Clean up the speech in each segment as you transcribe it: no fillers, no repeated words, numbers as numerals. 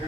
I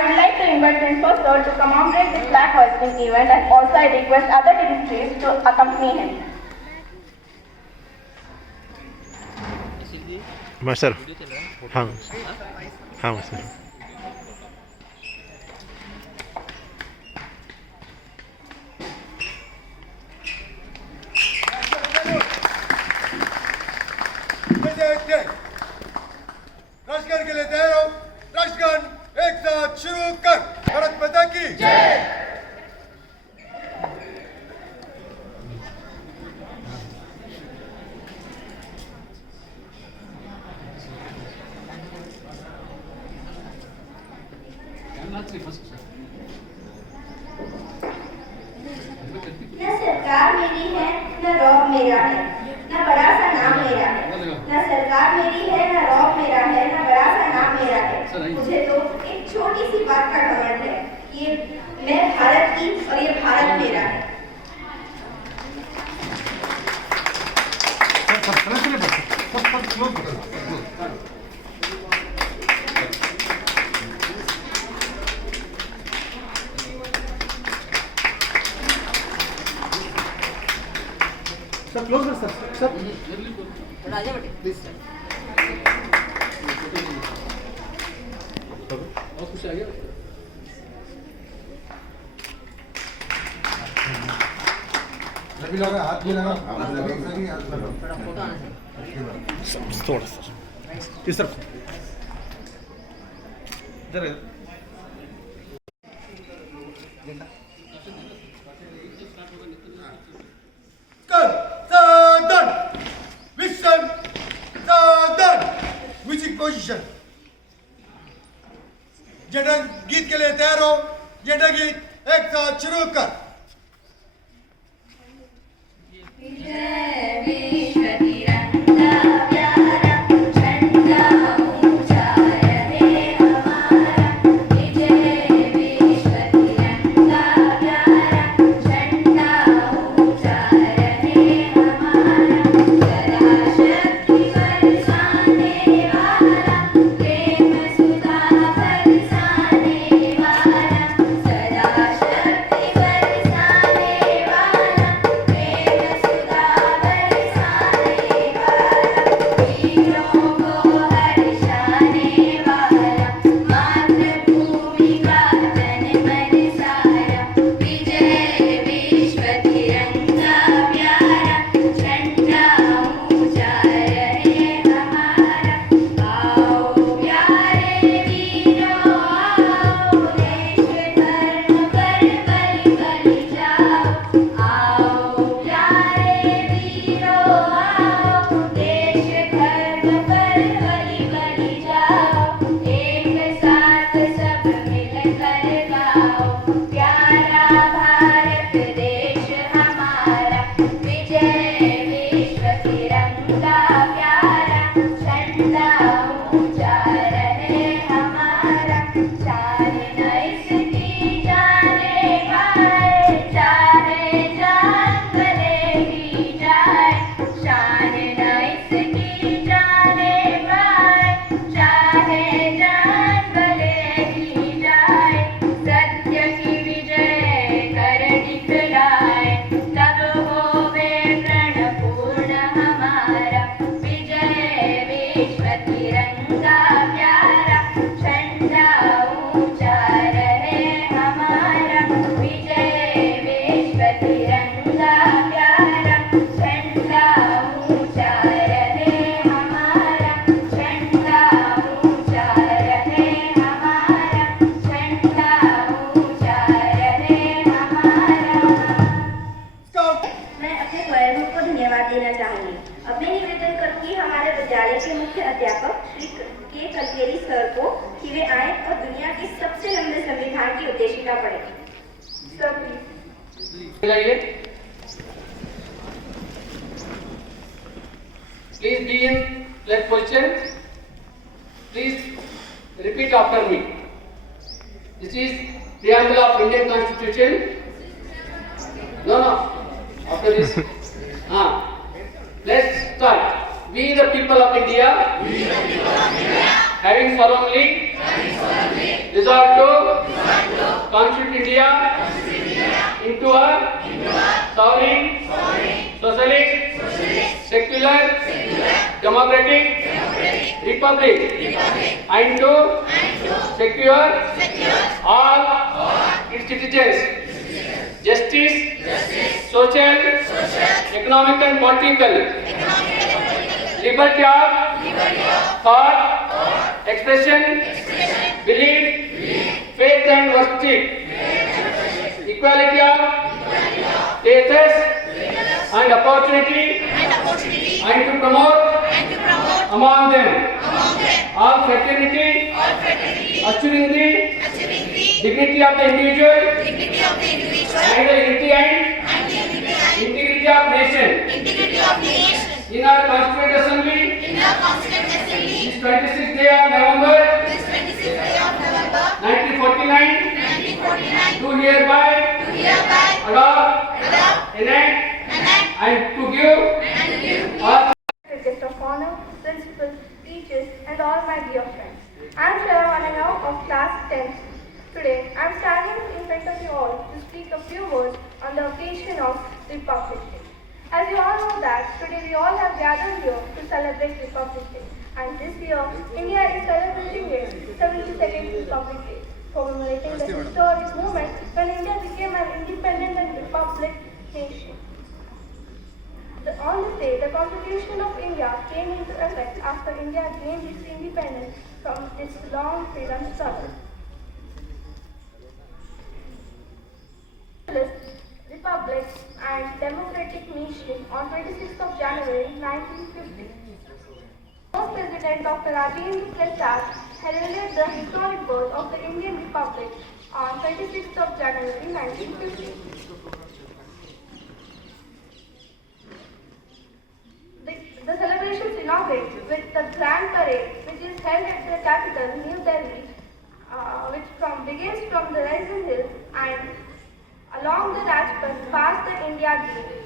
would like to invite Principal Sir to commemorate this flag hoisting event, and also I request other dignitaries to accompany him. Master हाँ हाँ master राष्ट्रगान के लिए तैयार हो। राष्ट्रगान एक साथ शुरू कर। भारत माता की जय। न सरकार मेरी है न रौब मेरा है, न बड़ा सा नाम मेरा है। न सरकार मेरी है न रौब मेरा है, न बड़ा सा नाम मेरा है। मुझे तो एक छोटी सी बात का घमंड है, ये मैं भारत की और ये भारत मेरा है। सर क्लोज कर सर राजा बेटे प्लीज और कुछ आ गया भी लगा हाथ भी लगा फोटो आना चाहिए थोड़ा सर इस तरफ इधर म्यूजिक पोजीशन। जेंडर गीत के लिए तैयार हो। जेंडर गीत एक साथ शुरू कर। सदा विश्वविद्यालय के मुख्य अध्यापक श्री के कलकेरी सर को कि वे आए और दुनिया के सबसे लंबे संविधान की उद्देशिका पढ़े। Sir please. Please be in left position. Please repeat after me. This is preamble of Indian Constitution. No. After this. Let's start. We the people of India. Having solemnly resolved to constitute India into a sovereign, socialist, secular, democratic republic, and to secure all its citizens justice, social, economic and political liberty of thought, expression, belief, faith and worship, equality of status and opportunity, and to promote among them all fraternity, assuring the dignity of the individual and the unity and integrity of nation. In our Constituent Assembly, this 26th day of November 1949, do hereby adopt, enact, and to give all Guest of honor, principals, teachers, and all my dear friends. I am Sharavanaya of class 10th. Today, I am standing in front of you all to speak a few words on the occasion of Republic Day. As you all know that today we all have gathered here to celebrate Republic Day. And this year, India is celebrating its 72nd Republic Day, commemorating the historic moment when India became an independent and republic nation. On this day, the Constitution of India came into effect after India gained its independence from its long freedom struggle. Republic and democratic nation on 26th of January 1950. First President Dr. Rajendra Prasad heralded the historic birth of the Indian Republic on 26th of January 1950. The celebrations inaugurate with the Grand Parade, which is held at the capital, New Delhi, which begins from the Rising Hill and along the Rajpath past the India Gate.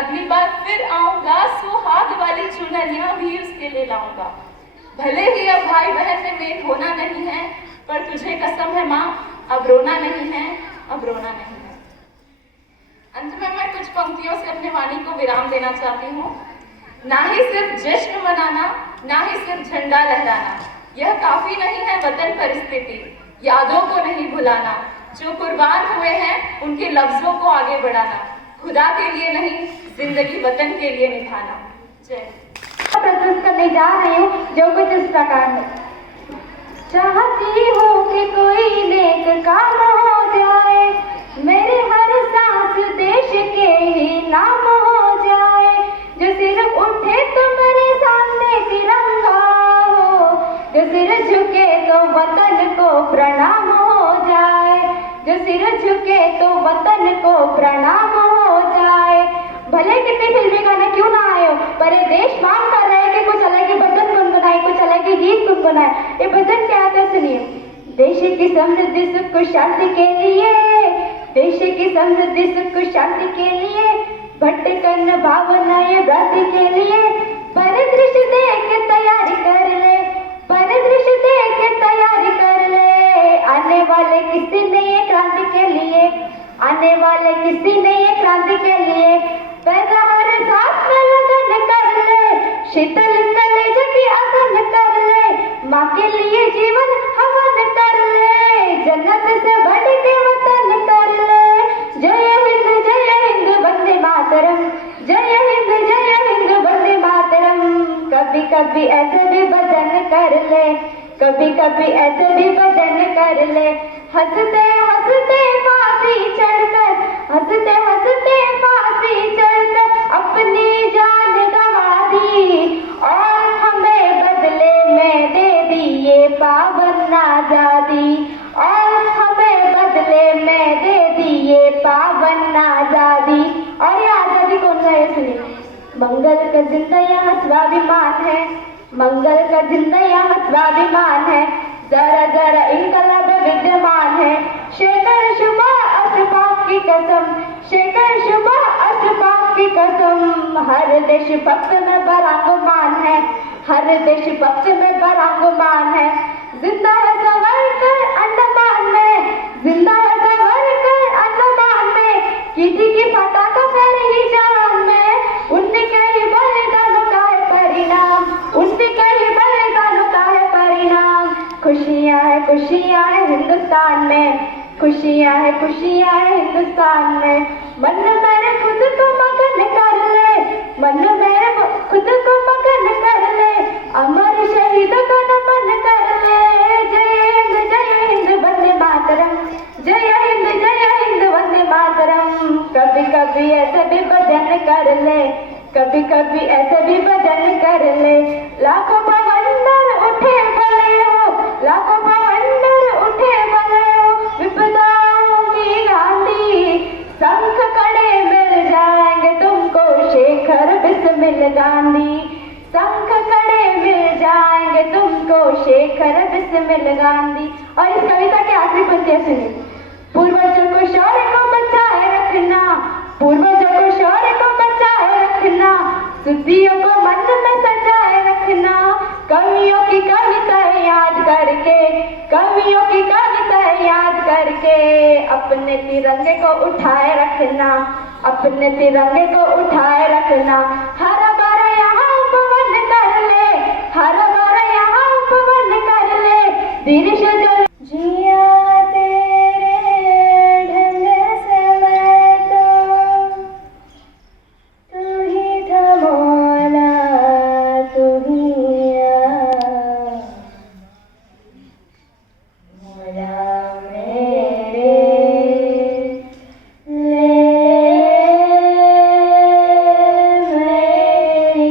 अगली बार फिर आऊंगा, सुहाग वाली चुनरियां भी उसके लिए लाऊंगा। भले ही अब भाई बहन में मेल होना नहीं है, पर तुझे कसम है माँ, अब रोना नहीं है, अब रोना नहीं है। अंत में मैं कुछ पंक्तियों से अपने वाणी को विराम देना चाहती हूँ। ना ही सिर्फ जश्न मनाना, ना ही सिर्फ झंडा लहराना, यह काफी नहीं है वतन परिस्थिति, यादों को नहीं भुलाना, जो कुर्बान हुए हैं उनके लफ्जों को आगे बढ़ाना, खुदा के लिए नहीं जिंदगी वतन के लिए निभाना। जय। प्रस्तुत करने जा रही हूँ जो कुछ इस प्रकार है। चाहती हूँ कि कोई नेक काम हो जाए, मेरे हर सांस देश के ही नाम हो जाए, जो सिर उठे तो मेरे सामने तिरंगा हो, जो सिर झुके तो वतन को प्रणाम हो जाए, जो सिर झुके तो वतन को प्रणाम हो जाए। भले कितने फिल्मी गाने क्यों ना आए हो, पर ये देश मांग कर रहे हैं कि कुछ अलग ही भजन गुनगुनाए, कुछ अलग ही गीत गुनगुनाए। ये भजन क्या आता है सुनिए। देश की समृद्धि सुख शांति के लिए, देश की समृद्धि सुख शांति के लिए, भटकन भावना ये भ्रांति के लिए, परिदृश्य देख के तैयारी कर ले, परिदृश्य देख के तैयारी कर ले, आने वाले किसी नए क्रांति के लिए, आने वाले किसी नए क्रांति के लिए, पैदा हर सांस में लगन कर ले, शीतल कलेज की अगन कर ले, माँ के लिए जीवन हवन कर ले, जन्नत से बढ़ के वतन कर ले। जय हिंद वंदे मातरम, जय हिंद वंदे मातरम। कभी कभी ऐसे भी भजन कर ले, कभी कभी ऐसे भी भजन कर ले, हंसते हंसते फांसी चढ़कर, हंसते हंसते फांसी चढ़कर अपनी जान गंवा दी, और हमें बदले में दे दी ये पावन आजादी, और हमें बदले में दे दी ये पावन आजादी। और ये आजादी कौन सा है सुनिए। मंगल का जिंदा यहाँ स्वाभिमान है, मंगल का जिंदा यहाँ स्वाभिमान है, जरा जरा इनकलाब विद्यमान है, शेखर शुभा अशफाक की कसम, शेखर शुभा अशफाक की कसम, हर देशभक्त में बरांगमान है, हर देशभक्त में बरांगमान है, जिंदा है सावरकर अंडमान में, जिंदा है सावरकर अंडमान में, किसी की फटा का फैर ही जान में, उनके ही बलिदानों का है परिणाम, उनके ही बलिदानों का है परिणाम। खुशियाँ है हिंदुस्तान में, खुशियाँ है हिंदुस्तान में, मन मेरे खुद को मगन कर ले, मन मेरे खुद को मगन कर ले, अमर शहीदों को नमन कर ले। जय हिंद वंदे मातरम, जय हिंद वंदे मातरम। कभी कभी ऐसे भी भजन कर ले, कभी कभी ऐसे भी भजन कर ले, लाखों बवंडर उठे भले हो, लाखों बवंडर उठे भले हो, विपदाओं की गांधी, शंख कड़े मिल जाएंगे तुमको शेखर बिस्मिल गांधी, शंख कड़े मिल जाएंगे तुमको शेखर बिस्मिल गांधी। और इस कविता की आखिरी पंक्तियां सुनिए। पूर्वजों को शौर्य को बचाए रखना, पूर्वजों को शौर्य को बचाए रखना, सुधियों को मन में सजाए रखना, कवियों की कविताएं याद करके, कवियों की कविताएं याद करके, अपने तिरंगे को उठाए रखना, अपने तिरंगे को उठाए रखना। हर बार यहाँ पवन कर ले, हर बार यहाँ पवन कर ले, धीरे से जो जिया तेरे ढंग से मैं तो, तू ही था मौला, तू ही मौला मेरे, ले मेरी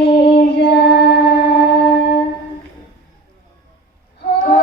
जान, हो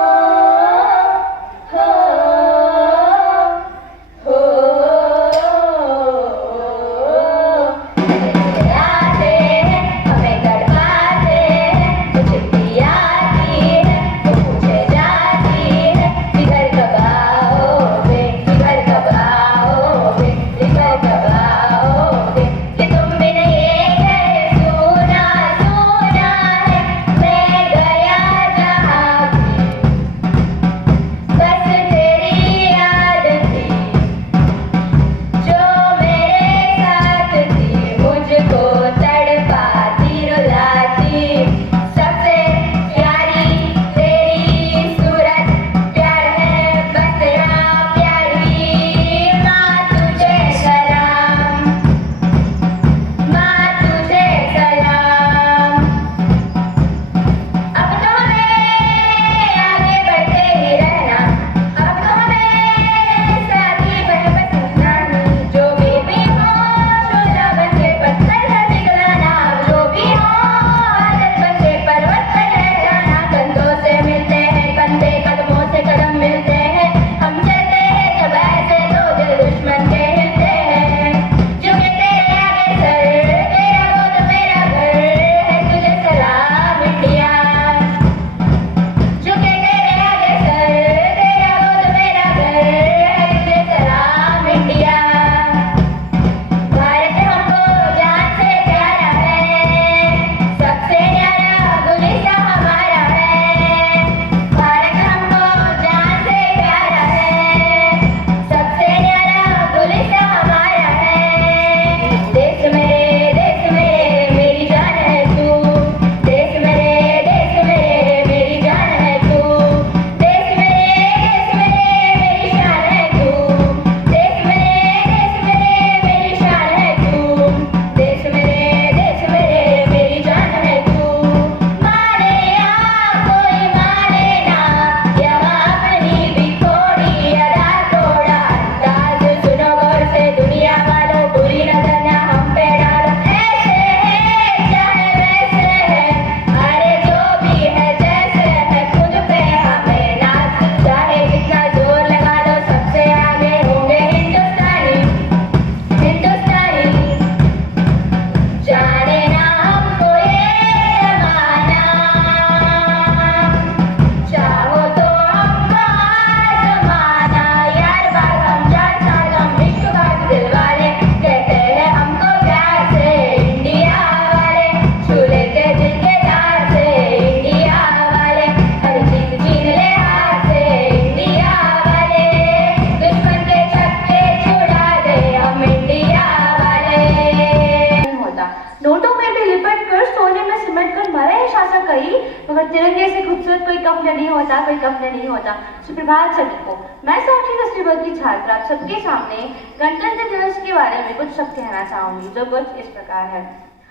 तिरंगे से खूबसूरत कोई कफन नहीं होता, कोई कफन नहीं होता। सुप्रभात सभी को। मैं साक्षी कस्तूरबा की छात्रा आप सबके सामने गणतंत्र दिवस के बारे में कुछ शब्द कहना चाहूंगी, जो कुछ इस प्रकार है।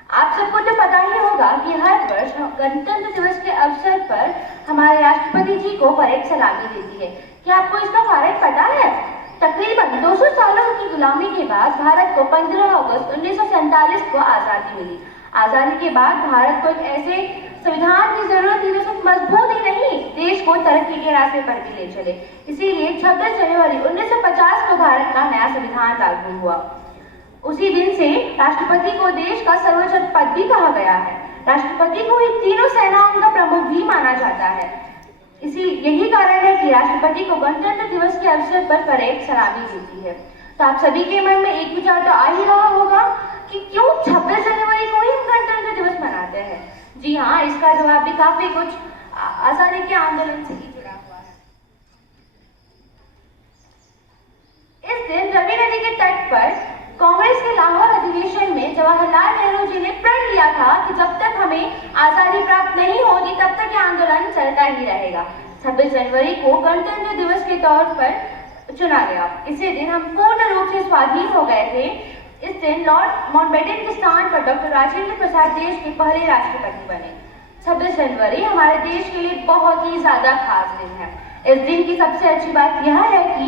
आप सबको तो पता ही होगा कि हर वर्ष गणतंत्र दिवस के अवसर पर हमारे राष्ट्रपति जी को परेड सलामी देती है। क्या आपको इसका कारण पता है? तकरीबन 200 सालों की गुलामी के बाद भारत को 15 अगस्त 1947 को आज़ादी मिली। आज़ादी के बाद भारत को एक ऐसे संविधान की जरूरत थी जो सिर्फ मजबूत ही नहीं, देश को तरक्की के रास्ते पर भी ले चले। इसीलिए 26 जनवरी 1950 को भारत का नया संविधान लागू हुआ। उसी दिन से राष्ट्रपति को देश का सर्वोच्च पद भी कहा गया है। राष्ट्रपति को इन तीनों सेनाओं का प्रमुख भी माना जाता है। यही कारण है कि राष्ट्रपति को गणतंत्र दिवस के अवसर पर परेड सलामी देती है। तो आप सभी के मन में एक विचार तो आ ही रहा होगा कि क्यों 26 जनवरी को ही गणतंत्र दिवस मनाते हैं। जी हाँ, इसका जवाब भी काफी कुछ आजादी के आंदोलन से ही जुड़ा हुआ है। इस दिन रवि नदी के तट पर कांग्रेस के लाहौर अधिवेशन में जवाहरलाल नेहरू जी ने प्रण लिया था कि जब तक हमें आजादी प्राप्त नहीं होगी तब तक यह आंदोलन चलता ही रहेगा। 26 जनवरी को गणतंत्र दिवस के तौर पर चुना गया। इसी दिन हम पूर्ण रूप से स्वाधीन हो गए थे। इस दिन लॉर्ड माउंटबेटन के स्थान पर डॉक्टर राजेंद्र प्रसाद देश के पहले राष्ट्रपति बने। 26 जनवरी हमारे देश के लिए बहुत ही ज्यादा खास दिन है। इस दिन की सबसे अच्छी बात यह है कि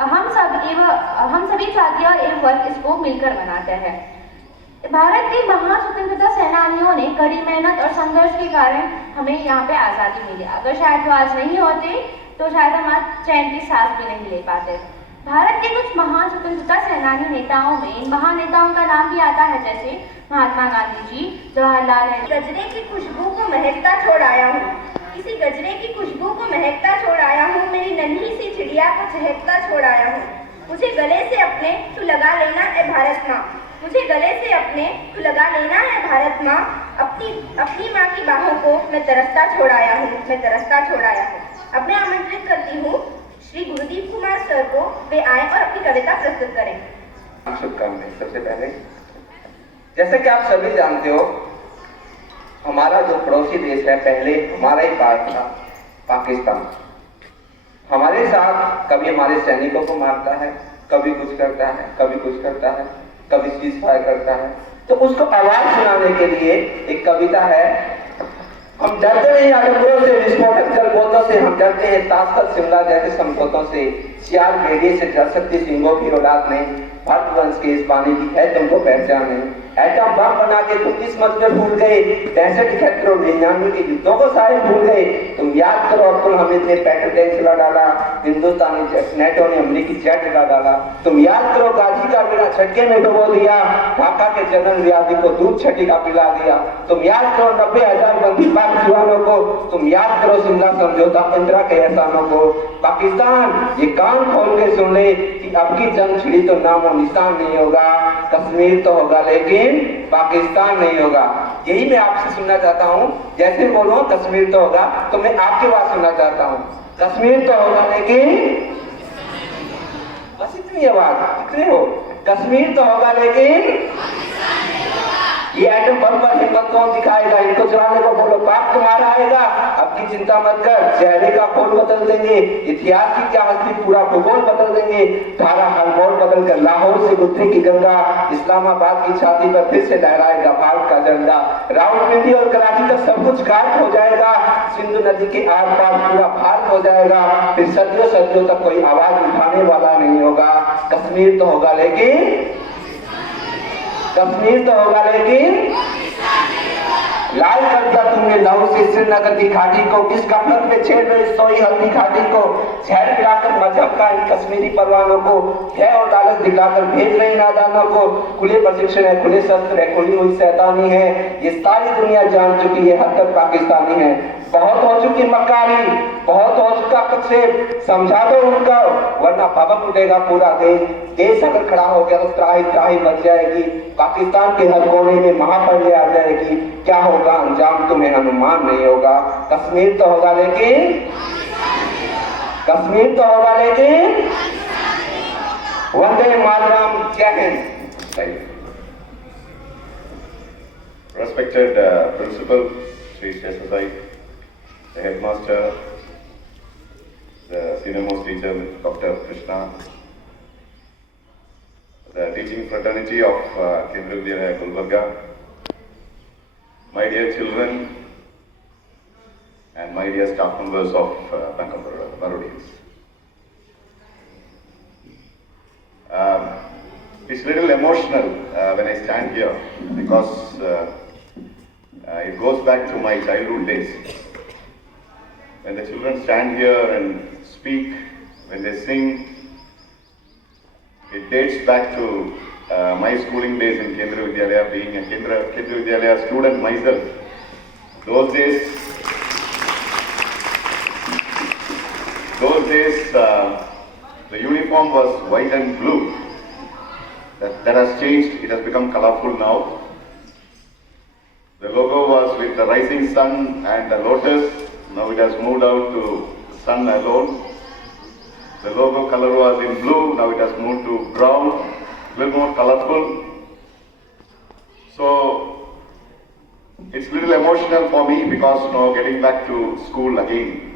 हम सभी जाति और एक वर्ग इसको मिलकर मनाते हैं। भारत के महान स्वतंत्रता सेनानियों ने कड़ी मेहनत और संघर्ष के कारण हमें यहाँ पे आजादी मिली। अगर शायद वो आज नहीं होते तो शायद हम आज चैन की सांस भी नहीं ले पाते। भारत के कुछ महान स्वतंत्रता सेनानी नेताओं में इन महान नेताओं का नाम भी आता है, जैसे महात्मा गांधी जी, जवाहरलाल नेहरू। गजरे की खुशबू को महकता छोड़ आया हूँ, किसी गजरे की खुशबू को महकता छोड़ आया हूँ, मेरी नन्ही सी चिड़िया को चहकता छोड़ आया हूँ। मुझे गले से अपने तू लगा लेना है भारत माँ, मुझे गले से अपने तू लगा लेना है भारत माँ। अपनी माँ की बाहों को मैं तरसता छोड़ आया हूँ, मैं तरसता छोड़ आया हूँ। अब मैं आमंत्रित करती हूँ श्री गुरुदीप कुमार सर को, वे आए और अपनी कविता प्रस्तुत करें। शुभकामनाएं। सबसे पहले जैसे कि आप सभी जानते हो, हमारा जो पड़ोसी देश है पहले हमारा ही पार्ट था, पाकिस्तान। हमारे साथ कभी हमारे सैनिकों को मारता है, कभी कुछ करता है, कभी कुछ करता है, कभी सीज फायर करता है। तो उसको आवाज सुनाने के लिए एक कविता है। हम डरते नहीं आतंकवादियों से, विस्फोटक जलपोतों से, हम डरते हैं ताशकंद शिमला जैसे संकोतों से। सियाल भेड़िए से डर सकती सिंगों की औलाद नहीं, भारत वंश के इस बानी की है तुमको पहचान नहीं। एटम बम बना के तुम किस्मत में भूल गए, 65, 71 और 99 के युद्धों को सारे भूल गए। तुम याद करो अब्दुल हमीद ने पेट्रोल टैंक चला डाला, हिंदुस्तानी नेटो ने अमेरिकी जेट लगा डाला। तुम याद करो गाजी का बेड़ा छटके में डुबो दिया, ढाका के जनरल रियादी को दूध छठी का पिला दिया। तुम याद करो 90,000 बंदी पाक जवानों को, तुम याद करो शिमला समझौता, इंदिरा के एहसानों को। पाकिस्तान ये कान खोल के सुन ले कि अब की जंग छिड़ी तो नामो निशान नहीं होगा। कश्मीर तो होगा लेकिन पाकिस्तान नहीं होगा। यही मैं आपसे सुनना चाहता हूँ। जैसे बोलो कश्मीर तो होगा, तो मैं आपकी बात सुनना चाहता हूँ। कश्मीर तो होगा लेकिन, बस इतनी आवाज, इतने हो। कश्मीर तो होगा लेकिन ये एटम बम पर हिम्मत कौन दिखाएगा? इनको चलाने को बोलो, पाप तुम्हारा आएगा। अब की चिंता मत कर, चेहरे का फोन बदल देंगे, इतिहास की क्या हस्ती पूरा भूगोल बदल देंगे। धारा हर मोड़ बदल कर लाहौर से गुत्थी की गंगा, इस्लामाबाद की छाती पर फिर से लहराएगा भारत का झंडा। रावलपिंडी और कराची का सब कुछ गायब हो जाएगा, सिंधु नदी के आर पार पूरा भारत हो जाएगा। फिर सदियों सदियों तक कोई आवाज उठाने वाला नहीं होगा। कश्मीर तो होगा लेकिन, कश्मीर तो होगा लेकिन लाल कर दिया तुमने लहू से श्रीनगर की घाटी को। किस गफलत में छेड़ रहे सोई हल्दी घाटी को, शहर गिराकर मजहब का इन कश्मीरी परवानों को, भय और लालच दिखाकर भेज रहे नादानों को। खुले प्रशिक्षण है, खुले शस्त्र है, खुली हुई शैतानी है, ये सारी दुनिया जान चुकी है हरकत पाकिस्तानी है। बहुत हो चुकी मक्कारी, बहुत हो चुका प्रक्षेप, समझा दो उनका वरना भभक उठेगा पूरा देश। देश अगर खड़ा हो गया तो त्राही त्राही बच जाएगी, पाकिस्तान के हर कोने में महाप्रलय आ जाएगी। क्या होगा अंजाम तुम्हें अनुमान नहीं होगा। कश्मीर तो होगा लेकिन, कश्मीर तो होगा लेकिन, वंदे मातरम, जय Hind. Respected Principal Sri Shesasai, the headmaster, the senior most teacher, Dr. Krishna, the teaching fraternity of Kendriya Vidyalaya Gulbarga, my dear children, and my dear staff members of Bank of Baroda. It's a little emotional when I stand here because it goes back to my childhood days. When the children stand here and speak, when they sing, it dates back to my schooling days in Kendriya Vidyalaya, being a Kendriya Vidyalaya student myself. Those days, the uniform was white and blue. That has changed. It has become colorful now. The logo was with the rising sun and the lotus. Now it has moved out to sun alone. The logo color was in blue. Now it has moved to brown, a little more colorful. So it's a little emotional for me because getting back to school again.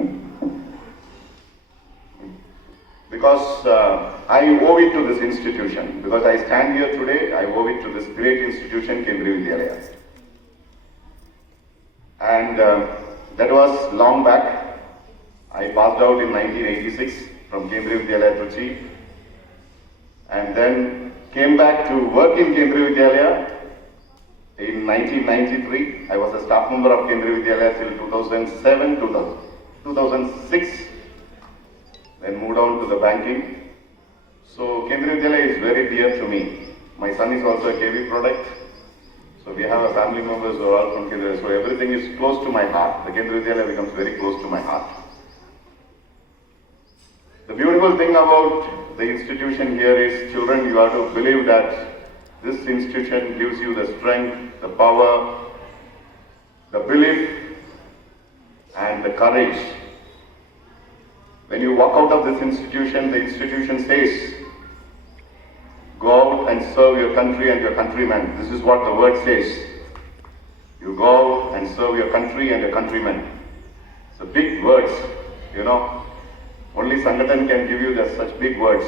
Because I owe it to this institution. Because I stand here today, I owe it to this great institution, Kendriya Vidyalaya. And that was long back. I passed out in 1986 from Kendriya Vidyalaya Trichy. And then came back to work in Kendriya Vidyalaya in 1993. I was a staff member of Kendriya Vidyalaya till 2007, 2006. Then moved on to the banking. So Kendriya Vidyalaya is very dear to me. My son is also a KV product. So we have a family members who are all from Kendriya. So everything is close to my heart. The Kendriya Vidyalaya becomes very close to my heart. The beautiful thing about the institution here is, children, you have to believe that this institution gives you the strength, the power, the belief, and the courage. When you walk out of this institution, the institution says, go out and serve your country and your countrymen. This is what the word says. You go out and serve your country and your countrymen. It's a big words, Only Sangathan can give you such big words.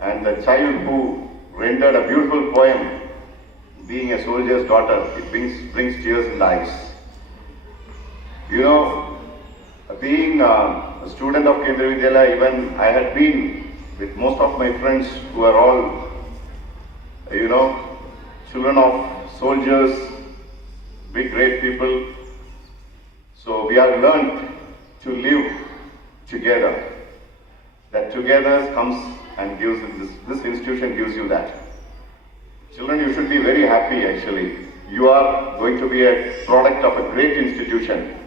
And the child who rendered a beautiful poem, being a soldier's daughter, it brings tears in the eyes. Being a student of Kendriya Vidyalaya, even I had been with most of my friends who are all, children of soldiers, big great people. So we have learned to live together. That together comes and gives, this institution gives you that. Children, you should be very happy actually. You are going to be a product of a great institution.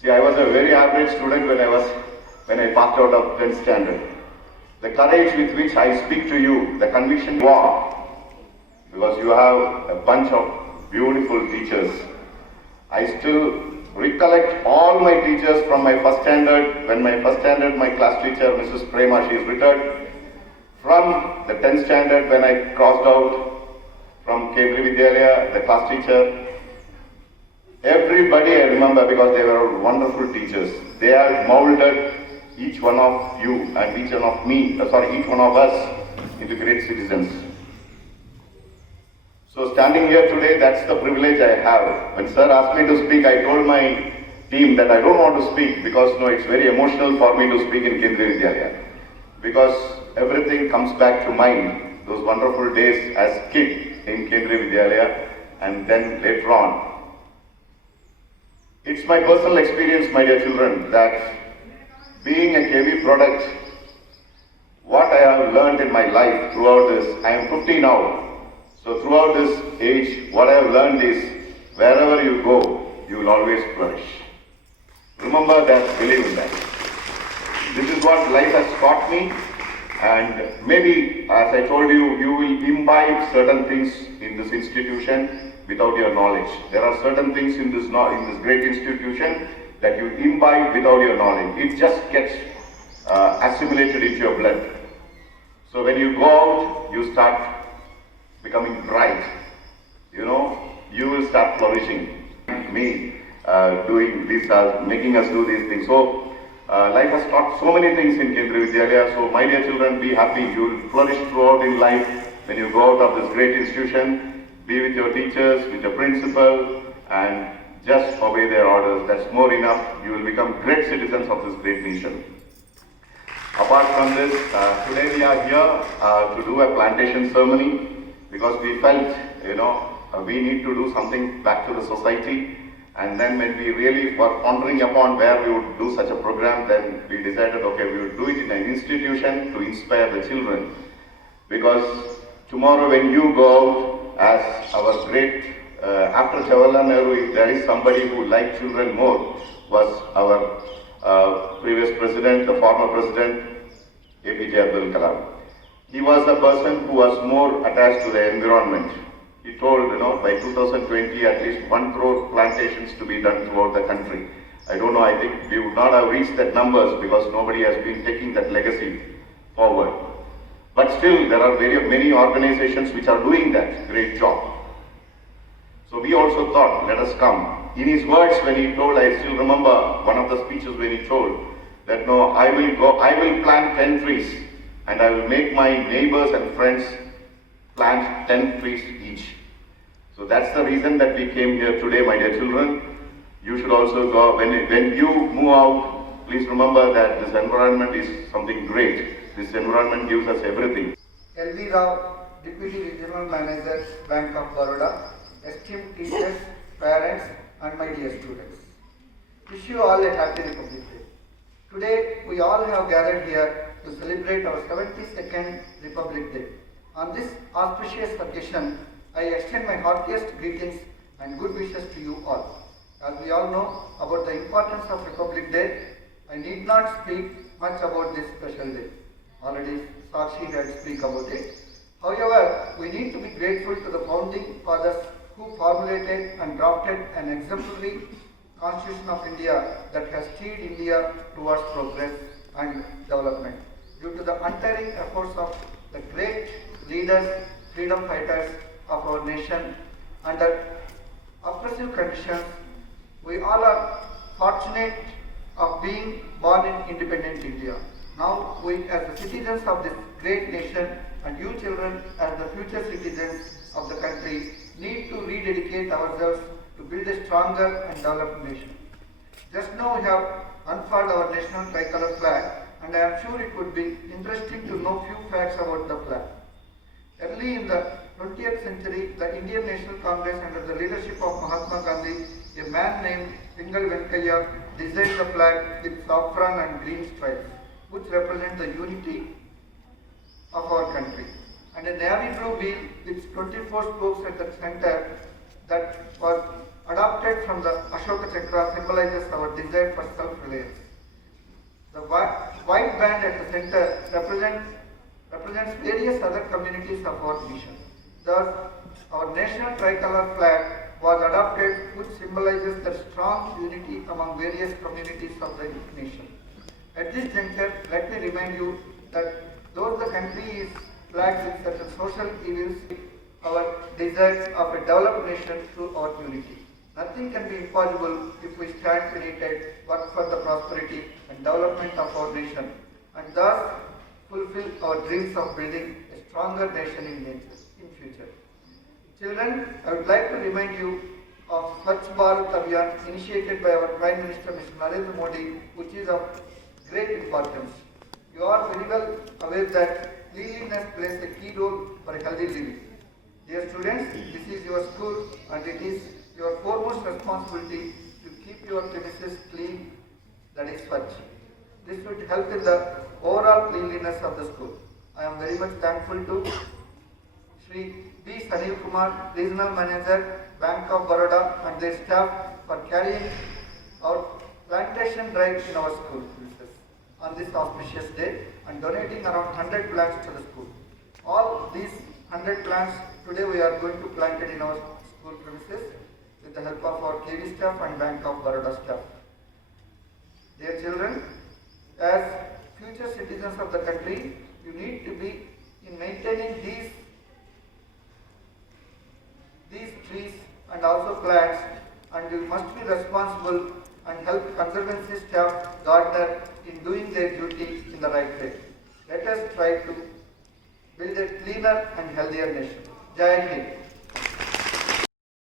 See, I was a very average student when I passed out of 10th standard. The courage with which I speak to you, the conviction you are, because you have a bunch of beautiful teachers. I still recollect all my teachers from my first standard. When my first standard, my class teacher, Mrs. Prema, she is retired. From the 10th standard, when I crossed out from Kendriya Vidyalaya, the class teacher, everybody I remember because they were wonderful teachers. They have molded each one of you and each one of us into great citizens. So standing here today, that's the privilege I have. When sir asked me to speak, I told my team that I don't want to speak because it's very emotional for me to speak in Kendriya Vidyalaya. Because everything comes back to mind, those wonderful days as kid in Kendriya Vidyalaya and then later on. It's my personal experience, my dear children, that being a KV product, what I have learned in my life throughout this, I am 50 now. So throughout this age, what I have learned is, wherever you go, you will always flourish. Remember that, believe in that. This is what life has taught me, and maybe, as I told you, you will imbibe certain things in this institution without your knowledge. There are certain things in this great institution that you imbibe without your knowledge. It just gets assimilated into your blood. So when you go out, you start becoming bright. You will start flourishing. Me. making us do these things. So life has taught so many things in Kendriya Vidyalaya. So my dear children, be happy. You will flourish throughout in life when you go out of this great institution. Be with your teachers, with your principal, and just obey their orders. That's more enough. You will become great citizens of this great nation. Apart from this, today we are here to do a plantation ceremony because we felt, we need to do something back to the society. And then when we really were pondering upon where we would do such a program, then we decided, okay, we would do it in an institution to inspire the children. Because tomorrow when you go out as our great, after Jawaharlal Nehru, if there is somebody who liked children more, was our previous president, the former president, APJ Abdul Kalam. He was the person who was more attached to the environment. He told, by 2020, at least 1 crore plantations to be done throughout the country. I don't know, I think we would not have reached that numbers because nobody has been taking that legacy forward. But still, there are many organizations which are doing that great job. So we also thought, let us come. In his words, when he told, I still remember one of the speeches when he told that, no, I will plant 10 trees and I will make my neighbors and friends plant 10 trees each. So that's the reason that we came here today, my dear children. You should also go, when you move out, please remember that this environment is something great. This environment gives us everything. L.V. Rao, Deputy Regional Manager, Bank of Baroda, esteemed teachers, parents, and my dear students. Wish you all a happy Republic Day. Today, we all have gathered here to celebrate our 72nd Republic Day. On this auspicious occasion, I extend my heartiest greetings and good wishes to you all. As we all know about the importance of Republic Day, I need not speak much about this special day. Already Sakshi had speak about it. However, we need to be grateful to the founding fathers who formulated and drafted an exemplary Constitution of India that has steered India towards progress and development. Due to the untiring efforts of the great leaders, freedom fighters of our nation, under oppressive conditions, we all are fortunate of being born in independent India. Now we, as the citizens of this great nation, and you children as the future citizens of the country, need to rededicate ourselves to build a stronger and developed nation. Just now we have unfurled our national tricolor flag, and I am sure it would be interesting to know few facts about the flag. Early in the 20th century, the Indian National Congress, under the leadership of Mahatma Gandhi, a man named Pingal Venkaiah, designed the flag with saffron and green stripes, which represent the unity of our country, and a navy blue wheel with 24 spokes at the center that was adopted from the Ashoka Chakra symbolizes our desire for self-reliance. The white band at the center represents various other communities of our nation. Thus, our national tricolor flag was adopted, which symbolizes the strong unity among various communities of the nation. At this juncture, let me remind you that though the country is plagued with certain social evils, our desire of a developed nation through our unity. Nothing can be impossible if we stand united, work for the prosperity and development of our nation, and thus fulfill our dreams of building a stronger nation in future. Children, I would like to remind you of Swachh Bharat Abhiyan initiated by our Prime Minister Mr. Narendra Modi, which is of great importance. You are very well aware that cleanliness plays a key role for a healthy living. Dear students, this is your school and it is your foremost responsibility to keep your premises clean, that is Swachh. This would help in the overall cleanliness of the school. I am very much thankful to Shri B. Sanil Kumar, Regional Manager, Bank of Baroda, and their staff for carrying out plantation drive in our school on this auspicious day and donating around 100 plants to the school. All these 100 plants today we are going to plant it in our school premises with the help of our KV staff and Bank of Baroda staff. Dear children, as future citizens of the country, you need to be in maintaining these trees and also plants, and you must be responsible help conservancy staff gardener in doing their duty in the right way. Let us try to build a cleaner and healthier nation. Jai Hind.